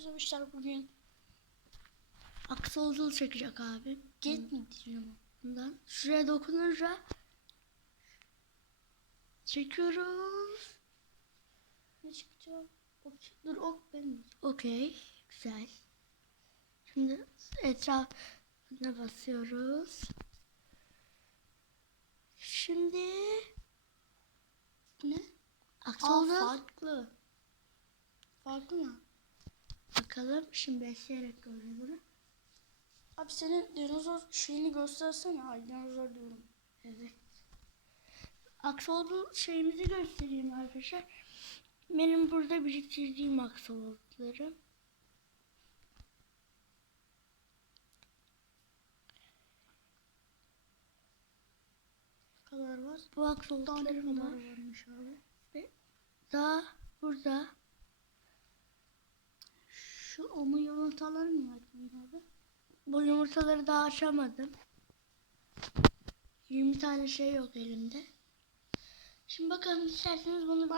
arkadaşlar bugün. Aksolotl çekecek abi. Get mi diyeceğim? Bundan. Şuraya dokununca çekiyoruz. Ne çıkacak? Ok, dur ok benim. Okey. Güzel. Şimdi etrafına basıyoruz. Şimdi Ne? Aa, aksolotl farklı. Farklı mı? Bakalım. Şimdi besleyerek göreceğiz bunu. Abi senin dinozor şeyini göstersene. Ay dinozor diyorum. Evet. Aksolotl şeyimizi göstereyim arkadaşlar. Benim burada biriktirdiğim aksolotlarım. Ne kadar var? Bu aksolotlarım var. varmış abi? Daha burada. Şu omu yumurtaları mı yaptın abi? Bu yumurtaları daha açamadım. 20 tane şey yok elimde. Şimdi bakalım isterseniz bunu